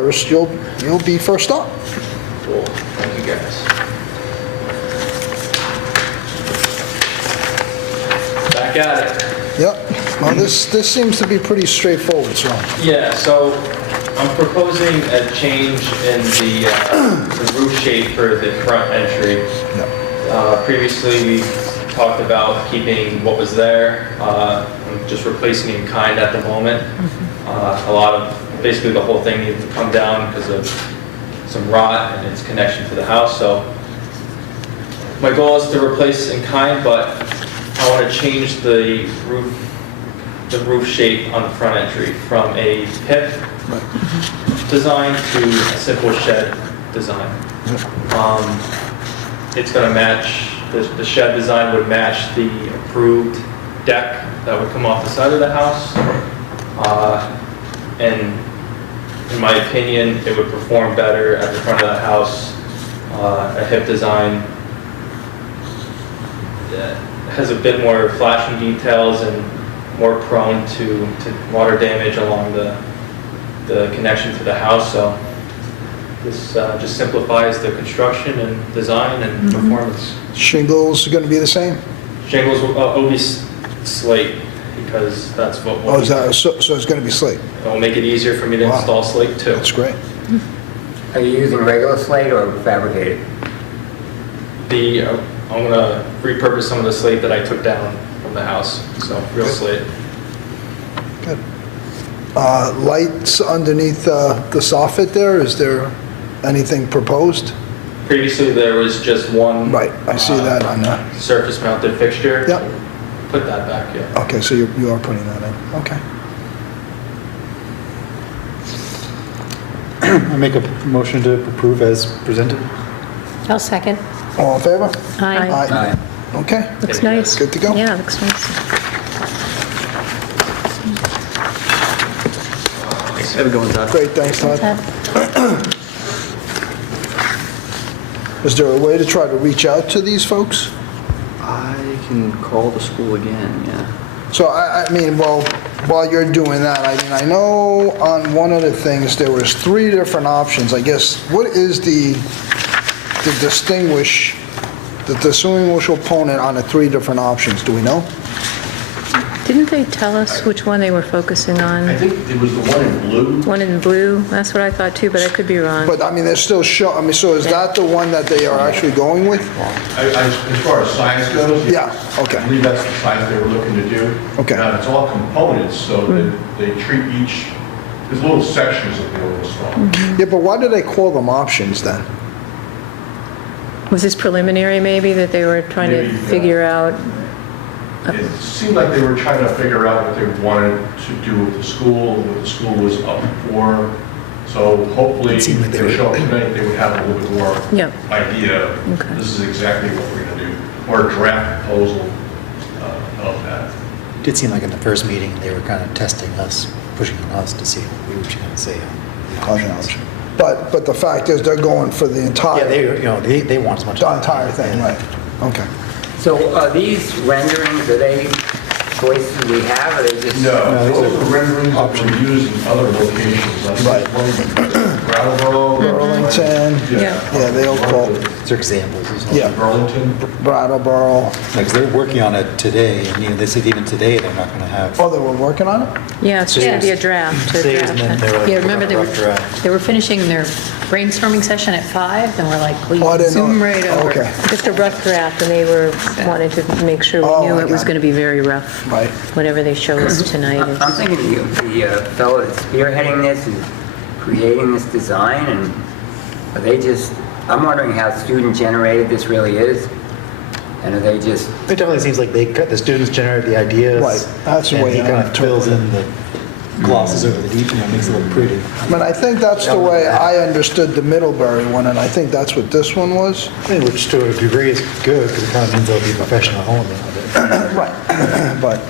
first, you'll be first up. Cool, thank you guys. Back at it. Yep. Well, this seems to be pretty straightforward, so. Yeah, so I'm proposing a change in the roof shape for the front entry. Yep. Previously, we talked about keeping what was there. I'm just replacing in kind at the moment. Basically the whole thing needs to come down because of some rot and its connection to the house. So my goal is to replace in kind, but I want to change the roof shape on the front entry from a hip design to a simple shed design. It's going to match, the shed design would match the approved deck that would come off the side of the house. And in my opinion, it would perform better at the front of the house. A hip design that has a bit more flashing details and more prone to water damage along the connection to the house. So this just simplifies the construction and design and performance. Shingles are going to be the same? Shingles will be slate because that's what Oh, is that, so it's going to be slate? it'll make it easier for me to Wow. install slate too. That's great. Are you using regular slate or fabricated? I'm gonna repurpose some of the slate that I took down from the house, so real slate. Good. Lights underneath the soffit there, is there anything proposed? Previously, there was just one. Right, I see that on there. Surface mounted fixture. Yep. Put that back, yeah. Okay, so you are putting that in, okay. I make a motion to approve as presented. I'll second. All in favor? Aye. Aye. Okay, Looks Thank you, nice. good to go. Yeah, looks nice. Have a good one, Todd. Great, thanks, Todd. Ted? Is there a way to try to reach out to these folks? I can call the school again, yeah. So I mean, well, while you're doing that, I mean, I know on one of the things, there was 3 different options. I guess, what is the distinguishable opponent on the 3 different options? Do we know? Didn't they tell us which one they were focusing I on? think it was the one in blue. One in blue? That's what I thought too, but I could be wrong. But I mean, they're still I mean, so is that the one that they are actually going with? As far as science goes. Yeah, okay. I believe that's the science they were looking to do. Okay. Now, it's all components, so they treat each, there's little sections that they will install. Yeah, but why do they call them options then? Was this preliminary maybe that they were trying to Maybe, yeah. figure out? It seemed like they were trying to figure out what they wanted to do with the school, what the school was up for. So hopefully, if they show up tonight, they would have a little bit more Yeah. idea. Okay. This is exactly what we're going to do, or a draft proposal of that. Did seem like in the first meeting, they were kind of testing us, pushing on us to see what we were going to say on the options. But the fact is, they're going for the Yeah, entire, they want as much. the entire thing, right? Okay. So are these renderings, are they choices we have, or are they just? No, those are renderings that were used in other locations. Right. Brattleboro. Burlington, Yeah. yeah, they all call, These are examples. Yeah. Burlington. Brattleboro. Because they're working on it today, and they said even today, they're not going to have. Oh, they were working on it? Yeah, it's just going to be a draft. Saves, and then they're like, Yeah, remember we're they gonna were, rough draft. they were finishing their brainstorming session at 5, and we're like, Oh, I please, didn't know. zoom right over. Okay, Just a rough draft, and they were wanting to make sure Oh, we knew I it was got going to be very rough. right. Whatever they show us tonight is. I'm thinking the fellow that's spearheading this is creating this design, and are they just, I'm wondering how student-generated this really is, and are they just, It definitely seems like the students generate the ideas. Right, that's the and way he I kind of fills interpret in the glosses over the detail, makes it look pretty. But I think that's the way I understood the Middlebury one, and I think that's what this one was. Which to a degree is good, because it kind of means they'll be a professional element of it. Right. But,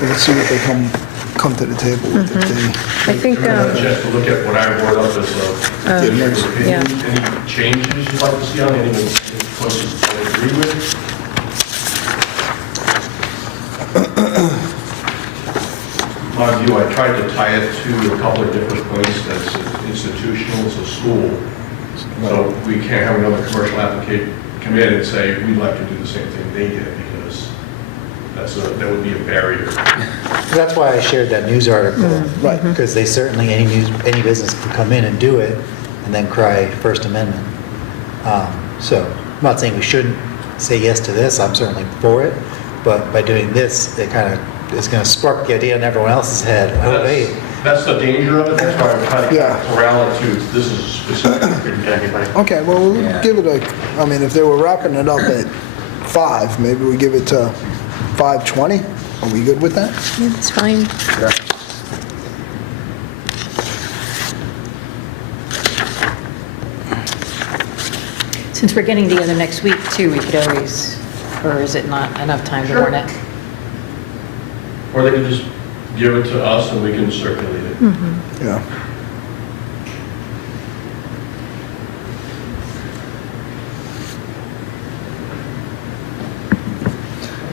let's see what they come to the table with. If they- I think, Have a chance to look at what I wrote up as yeah. any changes you'd like to see on it, any choices I agree with? my view, I tried to tie it to a couple of different points that's institutional, it's a school. So we can't have another commercial applicant come in and say, we'd like to do the same thing they did, because that would be a barrier. That's why I shared that news article. Right. Because they certainly, any business can come in and do it and then cry First Amendment. So I'm not saying we shouldn't say yes to this, I'm certainly for it, but by doing this, it kind of is going to spark the idea in everyone else's head. Oh, wait. That's the danger of it, that's why I'm trying to Yeah. corral it to, this is specific to anybody. Okay, well, we'll Yeah. give it I mean, if they were wrapping it up at 5, maybe we give it to 5:20? Are we good with that? Yeah, that's fine. Sure. Since we're getting together next week too, we could always, or is it not enough time to warn it? Or they can just give it to us and we can circulate it. Yeah.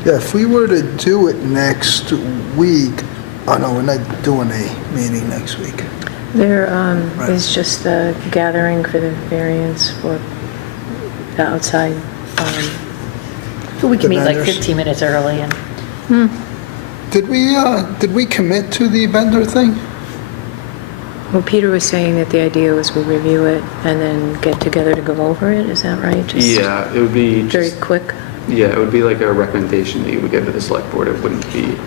Yeah, if we were to do it next week, oh no, we're not doing a meeting next week. There Right. is just the gathering for the variance for the outside. But we The can meet like vendors. 15 minutes early and, Did we commit to the vendor thing? Well, Peter was saying that the idea was we review it and then get together to go over it, is that right? Just Yeah, it would be Very just, quick? yeah, it would be like a recommendation that you would give to the select board. It wouldn't be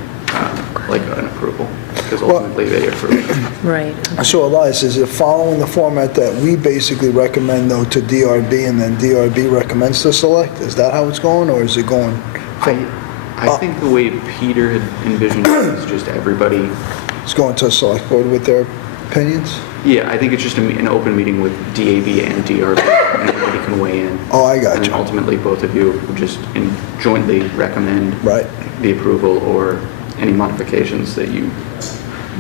like an approval, because Well- ultimately they approve it. Right. So Elias, is it following the format that we basically recommend though to DRB and then DRB recommends to select? Is that how it's going, or is it going from, I think the way Peter had envisioned it is just everybody, it's going to select board with their opinions? yeah, I think it's just an open meeting with DAB and DRB, and everybody can weigh in. Oh, I And got then you. ultimately, both of you would just jointly recommend Right. the approval or any modifications that you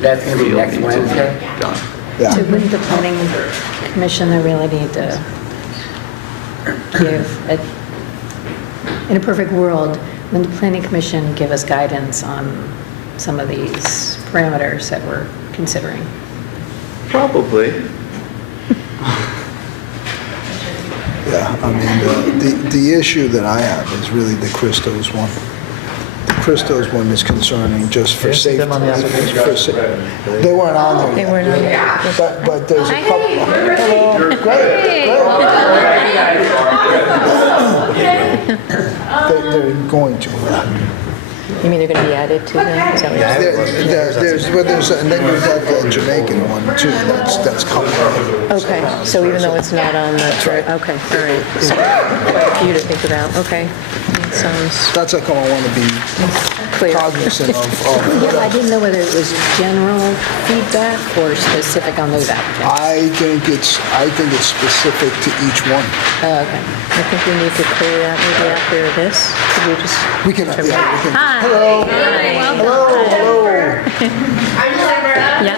That's going to be feel next need to Wednesday? be done. Yeah. so wouldn't the planning commission, they really need to give, in a perfect world, when the planning commission give us guidance on some of these parameters that we're considering? Probably. Yeah, I mean, the issue that I have is really the Christos one. The Christos one is concerning just for Didn't see safety. them on the application? For sa- They weren't on there They yet. weren't on there. But there's a couple. Hello. They're going to. You mean they're going to be added to them? Is that what you're saying? And then you've got the Jamaican one too, that's coming. Okay, so even though it's not on the, okay, all right. So, for you to think about, okay. Sounds That's like I want to be clear. cognizant of. Yeah, I didn't know whether it was general feedback or specific on those applicants. I think it's specific to each one. Oh, okay. I think we need to clear that maybe after this. Could we just? We can, yeah, we can. Hi. Hello. Hi. Hello. I'm Deborah. Yeah.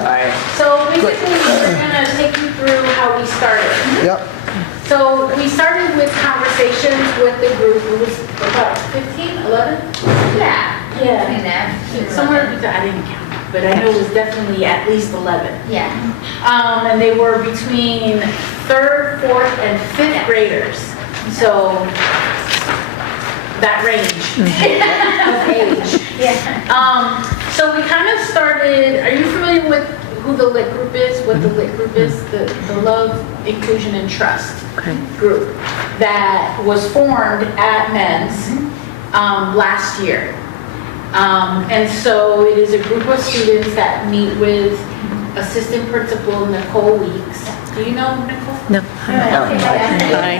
Aye. So basically, we're gonna take you through how we started. Yep. So we started with conversations with the group, it was about 15, 11? Yeah. Yeah. In there. Somewhere, I didn't count, but I know it was definitely at least 11. Yeah. And they were between 3rd, 4th, and 5th graders. So that range of age. Yeah. So we kind of started, are you familiar with who the LIT group is? What the LIT group is? The Love, Inclusion, and Trust Okay. group that was formed at Men's last year. And so it is a group of students that meet with Assistant Principal Nicole Weeks. Do you know Nicole? No. Okay. Hi.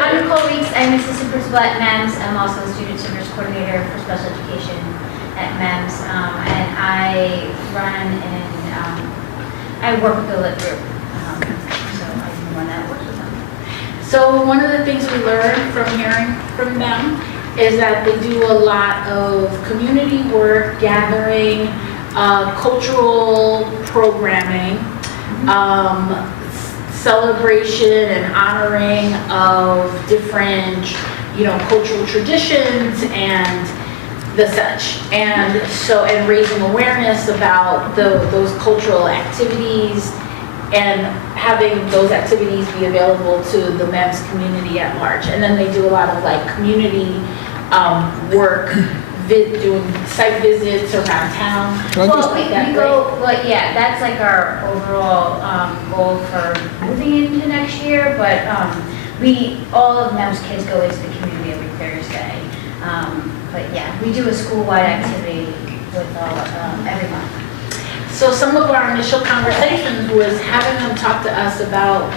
I'm Nicole Weeks. I'm assistant principal at MEMS. I'm also the student service coordinator for special education at MEMS. And I run and I work with the LIT group. So I'm the one that works with them. So one of the things we learned from hearing from them is that they do a lot of community work, gathering, cultural programming, celebration and honoring of different, cultural traditions and, the such. And so, and raising awareness about those cultural activities and having those activities be available to the MEMS community at large. And then they do a lot of like community work, doing site visits around town. Well, we go, well, yeah, that's like our overall goal for moving into next year, but all of MEMS kids go into the community every Thursday. But yeah, we do a school-wide activity with all, every month. So some of our initial conversations was having them talk to us about,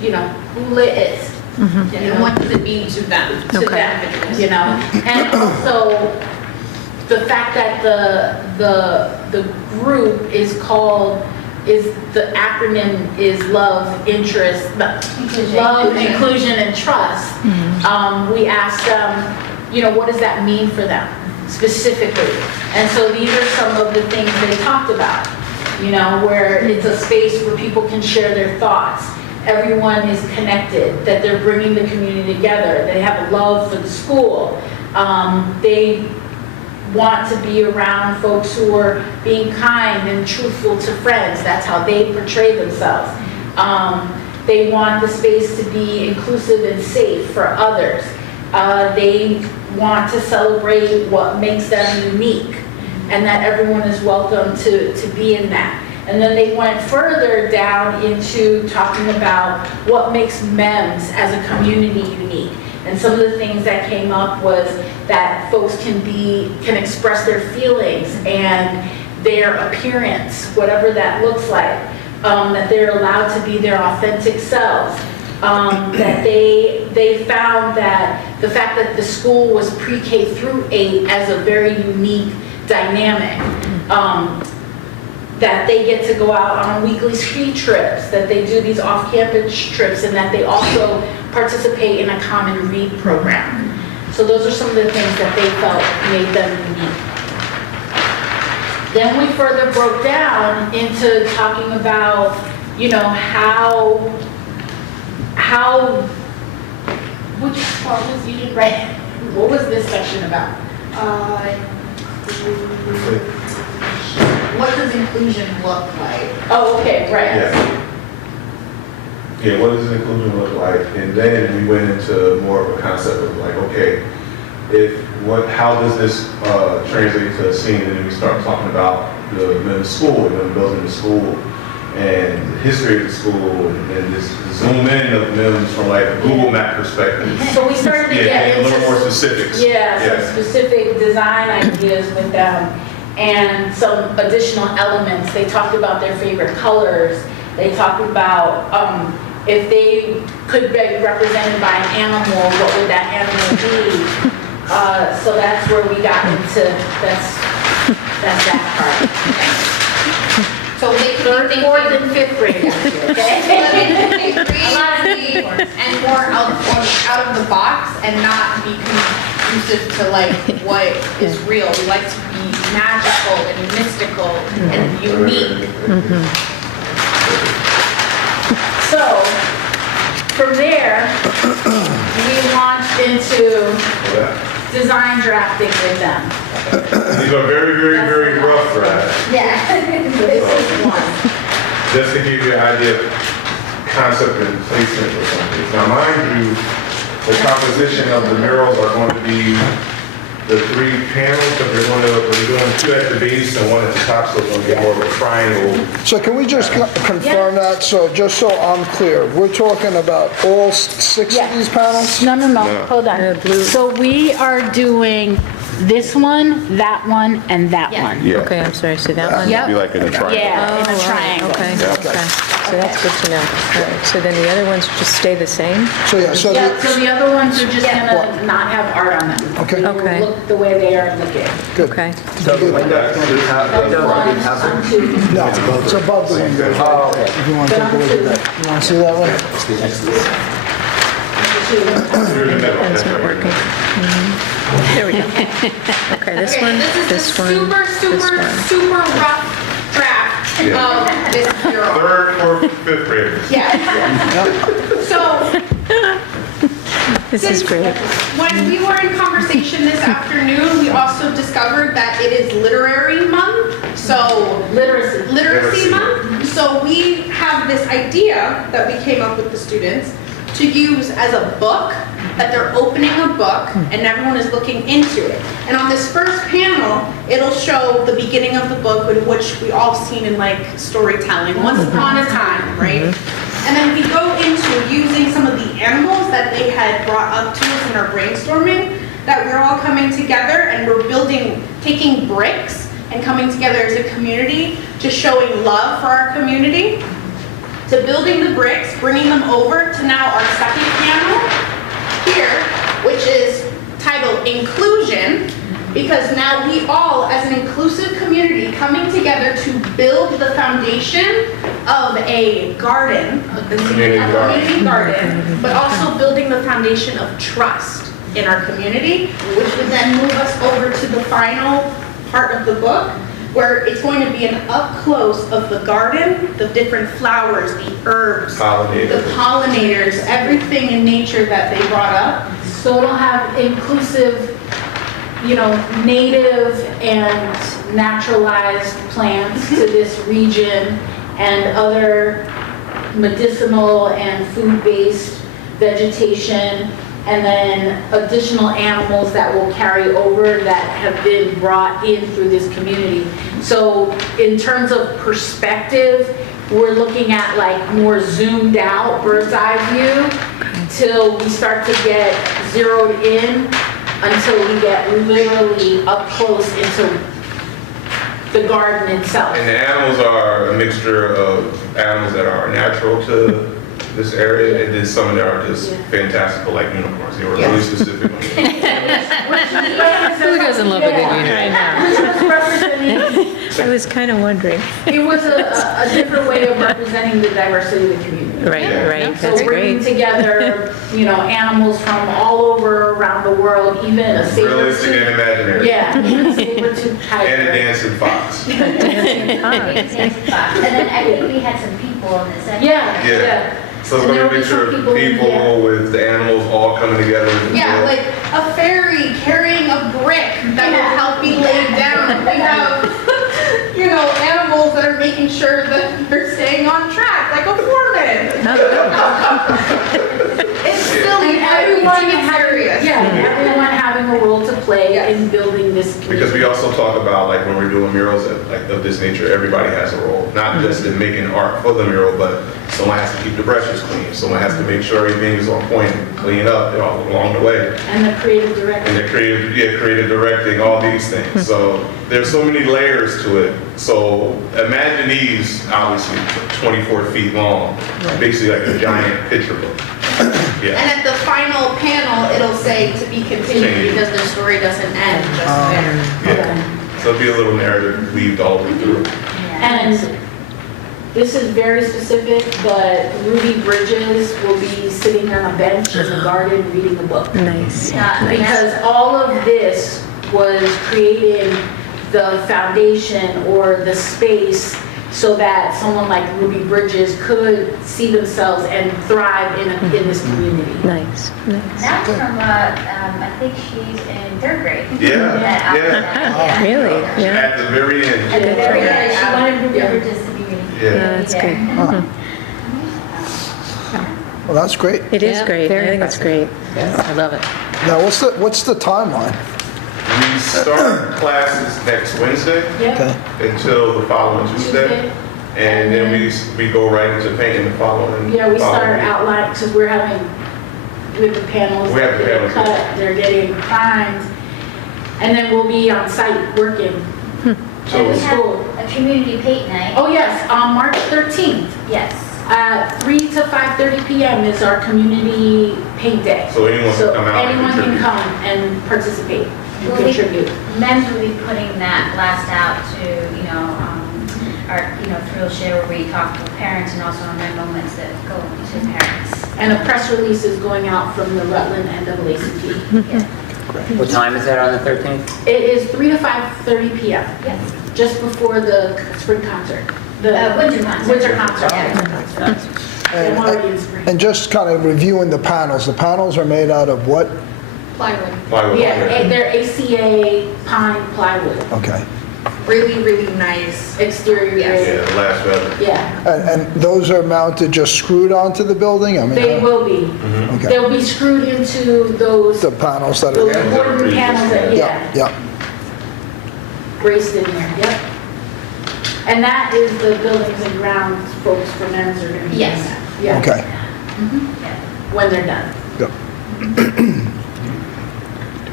you know, who lit is. And what does it mean to them? To them, you know, and also the fact that the group is the acronym is love, interest, love, inclusion, and trust. We asked them, you know, what does that mean for them specifically? And so these are some of the things they talked about, you know, where it's a space where people can share their thoughts. Everyone is connected, that they're bringing the community together. They have a love for the school. They want to be around folks who are being kind and truthful to friends. That's how they portray themselves. They want the space to be inclusive and safe for others. They want to celebrate what makes them unique and that everyone is welcome to be in that. And then they went further down into talking about what makes MEMS as a community unique. And some of the things that came up was that folks can express their feelings and their appearance, whatever that looks like, that they're allowed to be their authentic selves. That they found that the fact that the school was pre-K through 8 as a very unique dynamic, that they get to go out on weekly ski trips, that they do these off-campus trips, and that they also participate in a common read program. So those are some of the things that they felt made them unique. Then we further broke down into talking about, you know, which part was you didn't write? What was this section about? What does inclusion look like? Oh, okay, right. Yeah, what does inclusion look like? And then we went into more of a concept of like, okay, how does this translate to a scene? And then we start talking about the school and them building the school and the history of the school and this zoom in of them from like a Google Map perspective. So we started to get a into little more specifics. Yeah, some specific design ideas with them and some additional elements. They talked about their favorite colors. They talked about if they could be represented by an animal, what would that animal be? So that's where we got into, that's that part. So they could be Fourth and fifth grade, okay? a lot of and more out of the box and not be conducive to like what is real. We like to be magical and mystical and unique. So, from there, we launched into design drafting with them. These are very, very, very rough drafts. Yeah, this is one. Just to give you an idea of concept and placement or something. Now, mind you, the composition of the murals are going to be the 3 panels, but we're doing 2 at the base and 1 at the top, so it's going to get more of a triangle. So can we just confirm that? So just so I'm clear, we're talking about all 6 of these panels? No, hold on. So we are doing this one, that one, and that one. Yeah. Okay, I'm sorry, so that one? Yep. Be like in a triangle. Yeah, in Oh, a all right, triangle. okay, okay. So that's good to know. All right, so then the other ones just stay the same? So yeah, so Yeah, so the other ones are just What? gonna not have art on them. Okay. They will Okay. look the way they are looking. Okay. So the windows can be covered, those will be covered. On two. no, it's above the windows. Oh, okay. If you want to take a look at that. You want to see that one? That's not working. There we go. Okay, this Okay, one, this is this the one, this one. super rough draft of this mural. 3rd, 4th, 5th graders. Yeah. So This is great. When we were in conversation this afternoon, we also discovered that it is literary month, so literacy month. So we have this idea that we came up with the students to use as a book, that they're opening a book and everyone is looking into it. And on this first panel, it'll show the beginning of the book, which we all seen in like storytelling, once upon a time, right? And then we go into using some of the animals that they had brought up to us in our brainstorming, that we're all coming together and we're building, taking bricks and coming together as a community to showing love for our community, to building the bricks, bringing them over to now our second panel here, which is titled Inclusion, because now we all, as an inclusive community, coming together to build the foundation of a garden, a community garden, but also building the foundation of trust in our community, which would then move us over to the final part of the book, where it's going to be an up close of the garden, the different flowers, the herbs, the pollinators, everything in nature that they brought up. So it'll have inclusive, you know, native and naturalized plants to this region and other medicinal and food-based vegetation, and then additional animals that will carry over that have been brought in through this community. So in terms of perspective, we're looking at like more zoomed out bird's eye view till we start to get zeroed in, until we get literally up close into the garden itself. And the animals are a mixture of animals that are natural to this area, and then some that are just fantastical, like unicorns. They were really specific. Who doesn't love a good unicorn? I was kind of wondering. It was a different way of representing the diversity of the community. Right, right, So that's bringing great. together, you know, animals from all over around the world, even a Realistic and saber-tooth. imaginary. Yeah, even a saber-tooth tiger. And a dancing fox. And then I think we had some people in the second. Yeah, Yeah. yeah. So it's And going to there'll be be some a picture people of in people here. with the animals all coming together. Yeah, like a fairy carrying a brick that will help be laid down. We have, you know, animals that are making sure that they're staying on track, like a foreman. It's silly, And everyone everything is having, serious. everyone having a role to play in building this community. Because we also talk about, like, when we're doing murals of this nature, everybody has a role. Not just in making art for the mural, but someone has to keep the brushes clean. Someone has to make sure everything is on point and clean up all along the way. And the creative director. And the creative directing, all these things. So there's so many layers to it. So imagine these, obviously, 24 feet long, basically like a giant picture book. Yeah. And at the final panel, it'll say to be continued because the story doesn't end just there. Yeah. So it'll be a little narrative weaved all the way through. And this is very specific, but Ruby Bridges will be sitting on a bench in the garden reading a book. Nice. Because all of this was creating the foundation or the space so that someone like Ruby Bridges could see themselves and thrive in this community. Nice, nice. That's from, I think she's in third grade. Yeah, Yeah. Really? Yeah. At the very end. At the very Yeah. end, she wanted Ruby Bridges to be reading. Yeah. That's there. good. Well, that's great. It is Yeah, great. I very think it's great. I love it. Now, what's the timeline? We start classes next Wednesday Okay. until the following Tuesday. And then we go right into painting the following. Yeah, we start following- outlining, because we have the panels We have that the get panels, cut, yeah. they're getting primed, and then we'll be on site working. And we So, have a community paint night. Oh, yes, on March 13th, Yes. at 3 to 5:30 PM is our community paint day. So anyone can come out and Anyone can contribute. come and participate and We'll be- contribute. Men's will be putting that blast out to, our, thrill share where we talk to parents and also on their moments that go to parents. And a press release is going out from the Rutland NAACP. Yeah. What time is that on the 13th? It is 3 to 5:30 PM, Yes. just before the spring concert. The Winter concert. Winter concert. Yeah. I'm already in spring. And just kind of reviewing the panels are made out of what? Plywood. Plywood. Yeah, they're ACA pine plywood, Okay. Really, really nice. exterior Yes. grade. Yeah, last better. Yeah, And those are mounted, just screwed onto the building? I mean, they will be. Okay. They'll be screwed into those The panels that those are, wooden panels that, yeah, yeah, yeah, braced in there, yep. And that is the buildings and grounds folks for men's are gonna be doing Yes. that. Yeah. okay. When they're done. Yep. Do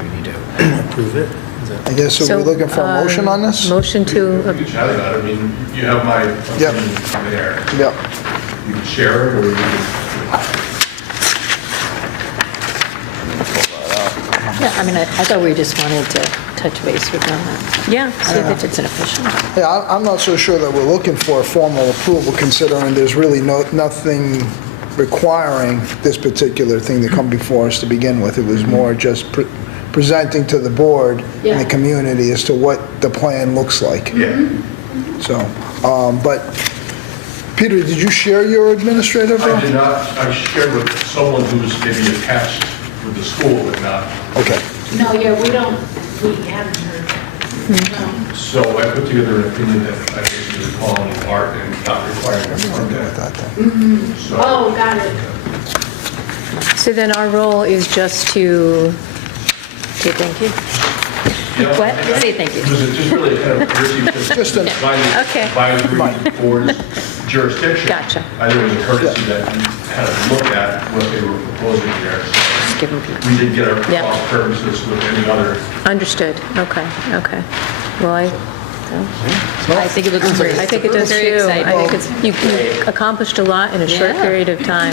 we need to approve it? Is that- I guess, are So, we looking for a motion on this? Motion We to, can chat about it. I mean, you have my Yep. opinion there. Yep. You can share it, or you can... Yeah, I mean, I thought we just wanted to touch base with them. yeah, See if it's an official. Yeah, I'm not so sure that we're looking for a formal approval, considering there's really nothing requiring this particular thing to come before us to begin with. It was more just presenting to the board and Yeah. the community as to what the plan looks like. Yeah. So, but, Peter, did you share your administrative? I did not, I shared with someone who's maybe attached with the school, but not. Okay, No, yeah, we haven't heard. No. So I put together an opinion that I basically is calling art and not requiring a I'll go with permit. that then. So- Oh, got it. so then our role is just to say thank you. Yeah, What? I think Say thank you. It was just really a kind of courtesy because Just a- by the Okay. advisory board's jurisdiction. Gotcha. I think it was a courtesy that you kind of look at what they were proposing there. Just give them, We didn't get our Yeah. cross purposes with any other. understood, okay, okay. Well, I think it looks great. I think it does Very too. exciting. I think it's, you accomplished a lot in a short Yeah. period of time.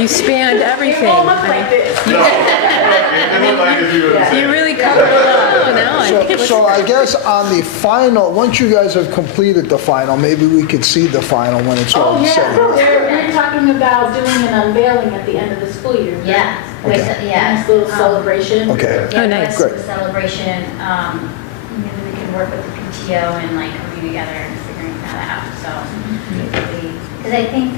You spanned It everything. won't look I like mean, this. It looked like if you were to You say. really covered a lot. No, I think it looks so I guess on the final, once you guys have completed the final, maybe we could see the final when it's all Oh, said. yeah, we're talking about doing an unveiling at the end of the school year. right? Yeah, Okay. yeah. Nice little celebration. Okay. Oh, nice. Yeah, the celebration, maybe we can work with the PTO and like coming together and figuring that out, so. Because I think,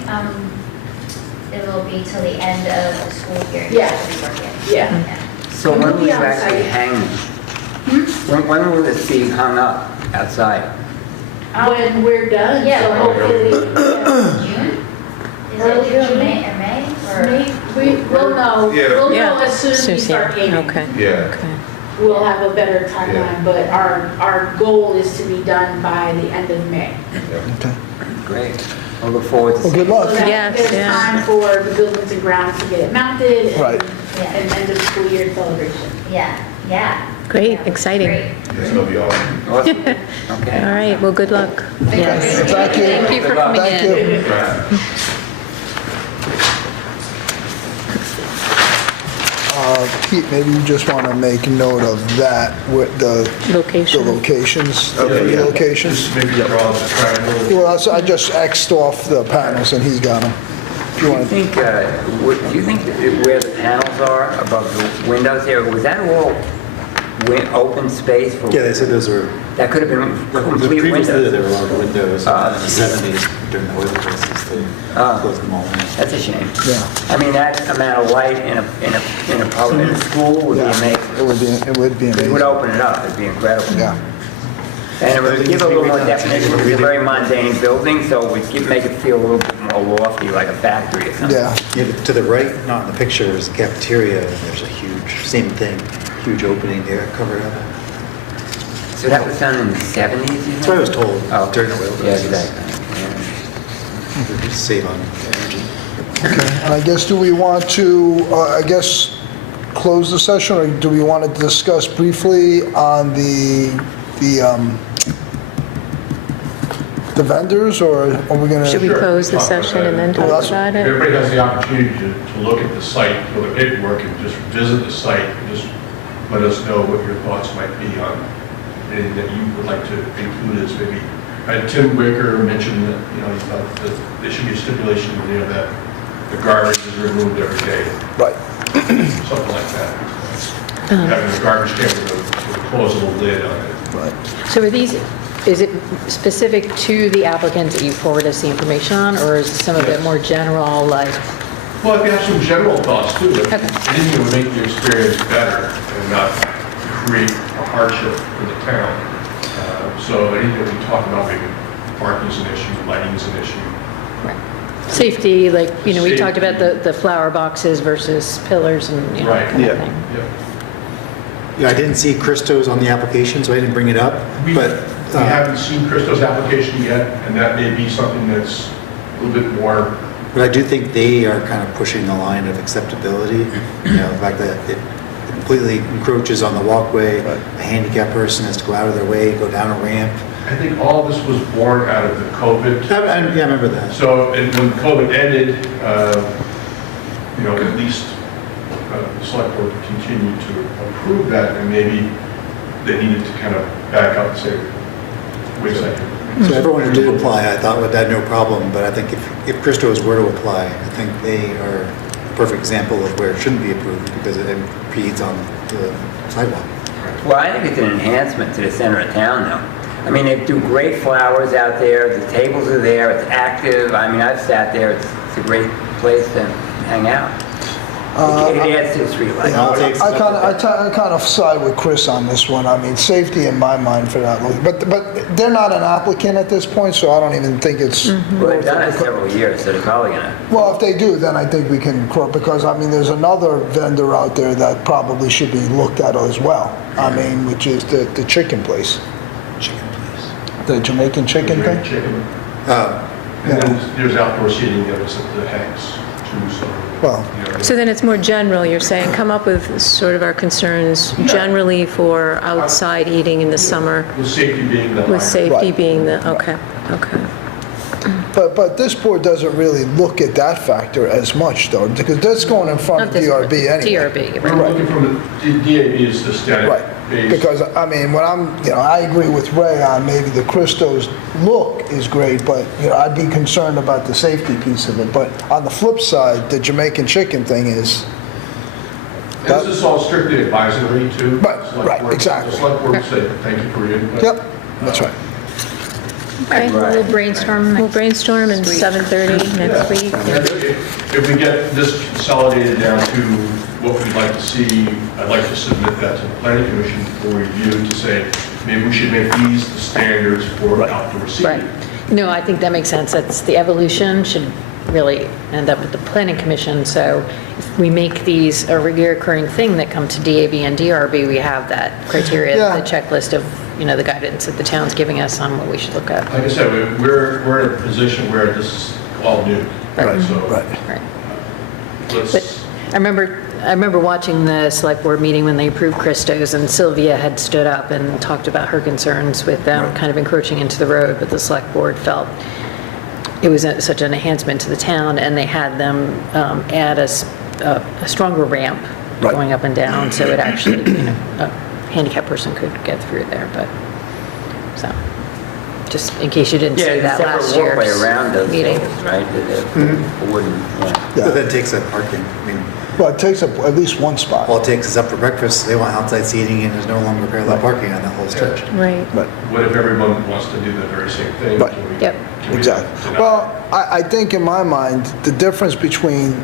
it will be till the end of the school year. Yeah. that we work it. Yeah. So when will you Yeah, actually outside. hang them? When will this be hung up outside? When we're done, Yeah, so when hopefully. June? Is Early it June, June. May, or May? Or- We'll know, Yeah. we'll know Yeah. as soon as we start painting. Okay, Yeah. okay. We'll have a better Yeah. timeline, but our goal is to be done by the end of May. Okay. Great. I look forward to Well, seeing good luck. So that Yes, there's yeah. time for the buildings and grounds to get it mounted and Right. and end of school year celebration. Yeah, yeah. Great, Yeah, exciting. great. It's gonna be awesome. Awesome. All Okay. right, well, good luck. Yes. Thank you. Thank you for Good luck. coming Thank in. you. Right. Pete, maybe you just want to make note of that, with the Location. locations, the three locations. Maybe draw the triangle. Well, I just Xed off the panels and he's got them. If you Do you want to, think, do you think that where the panels are above the windows here, was that all open space for? Yeah, they said those were, That could have been complete previously there windows. were a lot of windows, and then in the 70s, during the oil crisis, they Ah. closed them all in. That's a shame. Yeah. I mean, that amount of light in a school would be yeah, amazing. it would be It would amazing. open it up, it'd be incredible. Yeah. And it would give a little more definition, it's a very mundane building, so it would make it feel a little bit more lofty, like a factory or something. Yeah. Yeah, to the right, not in the picture, is the cafeteria, and there's a huge, same thing, huge opening there covered up. So that was done in the 70s, you That's what I was told Oh, during the oil Yeah, crisis. exactly. Yeah. Save on energy. And I guess, do we want to, close the session, or do we want to discuss briefly on the vendors, or are we going Should we to? close the session and then Well, talk that's- about If it? everybody has the opportunity to look at the site, for the paperwork, and just visit the site, and just let us know what your thoughts might be on anything that you would like to include as maybe, Tim Wicker mentioned that, he thought that there should be a stipulation, that the garbage is removed every day, Right. something like that. Having a garbage can with a closable lid on it. Right. So are these is it specific to the applicant that you forward us the information on, or is some of it more general, like, Well, if you have some general thoughts too, Okay. anything that would make the experience better and not create a hardship for the town. So anything we talk about, maybe parking's an issue, lighting's an issue. safety, like, you know, we talked about Safety. the flower boxes versus pillars and, you know, Right. that kind of Yeah. thing. Yeah. Yeah, I didn't see Christo's on the application, so I didn't bring it up, We but we haven't seen Christo's application yet, and that may be something that's a little bit more, but I do think they are kind of pushing the line of acceptability. You know, the fact that it completely encroaches on the walkway, a handicapped person has to go out of their way, go down a ramp. I think all this was born out of the COVID. Yeah, I remember that. So, and when COVID ended, you know, at least the select board continued to approve that, and maybe they needed to kind of back up and say, wait a second. So everyone who did apply, I thought would have no problem, but I think if Christo's were to apply, I think they are a perfect example of where it shouldn't be approved because it impedes on the sidewalk. Well, I think it's an enhancement to the center of town, though. I mean, they do great flowers out there, the tables are there, it's active. I mean, I've sat there, it's a great place to hang out. It adds to the streetlight. I kind of side with Chris on this one. I mean, safety in my mind for that. But they're not an applicant at this point, so I don't even think it's. Well, they've done it several years, so they're probably gonna. Well, if they do, then I think we can, because, I mean, there's another vendor out there that probably should be looked at as well. I mean, which is the chicken place. Chicken place. The Jamaican chicken thing? Chicken. Uh, And then there's outdoor seating that was at the Hanks too, so. Well, you know, So then it's more general, you're saying, come up with sort of our concerns generally for outside eating in the summer, With safety being the with minor. safety Right. being the, okay. but this board doesn't really look at that factor as much, though, because that's going in front Not of this one. DRB anyway. DRB, We're right. looking from the DAB is aesthetic Right, based. because, I mean, when I agree with Ray on maybe the Christo's look is great, but, I'd be concerned about the safety piece of it. But on the flip side, the Jamaican chicken thing is, And this is all strictly advisory too. Right, Select right, board- exactly. The select board said, thank you for your input. yep, that's right. Okay, we'll brainstorm We'll next. brainstorm in 7:30 next week. And if we get this consolidated down to what we'd like to see, I'd like to submit that to the planning commission for review to say, maybe we should make these the standards for outdoor Right. seating. No, I think that makes sense. That's, the evolution should really end up with the planning commission. So if we make these a recurring thing that come to DAB and DRB, we have that criteria, Yeah. the checklist of, the guidance that the town's giving us on what we should look at. Like I said, we're in a position where this is all new. Right. So Right. Right. let's, But I remember watching the select board meeting when they approved Christo's, and Sylvia had stood up and talked about her concerns with them kind of encroaching into the road, but the select board felt it was such an enhancement to the town, and they had them add a stronger ramp Right. going up and down, so it actually, a handicapped person could get through there, but, so, just in case you didn't see Yeah, that the last separate walkway year's around those meeting. tables, right? The wooden, yeah. But that takes up parking. I mean, Well, it takes up at least one spot. all it takes is up for breakfast, they want outside seating, and there's no longer parallel parking on that whole stretch. Right. But what if everyone wants to do the very same thing? Right. Can we- Yep. can we Exactly. deny? Well, I think in my mind, the difference between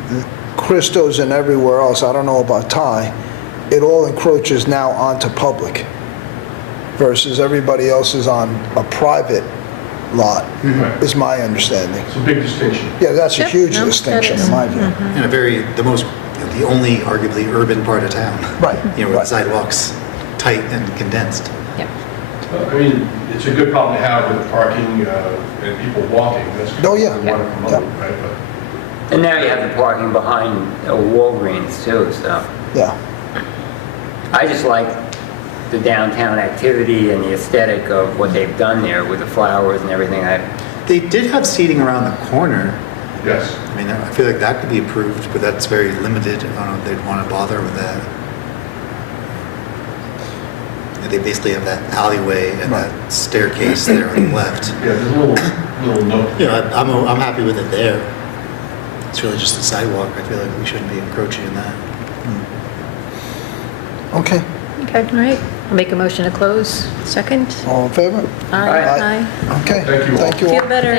Christo's and everywhere else, I don't know about Thai, it all encroaches now onto public versus everybody else is on a private lot, Right. is my understanding. It's a big distinction. Yeah, that's a Yep, huge no, that distinction is. in my view. In the only arguably wurban part of town. Right, You know, where right. the sidewalks tight and condensed. Yep. I mean, it's a good problem to have with parking and people walking. That's Oh, yeah. what we want to promote, Yeah. right? But And now you have the parking behind Walgreens too, so. Yeah, I just like the downtown activity and the aesthetic of what they've done there with the flowers and everything. They did have seating around the corner. yes. I mean, I feel like that could be approved, but that's very limited. I don't know if they'd want to bother with that. They basically have that alleyway and that staircase there on the left. Yeah, there's a little note. You know, I'm happy with it there. It's really just the sidewalk. I feel like we shouldn't be encroaching in that. okay. Okay, all right. Make a motion to close? Second? All in favor? Aye. Okay. Thank you all. Thank you all. Feel better.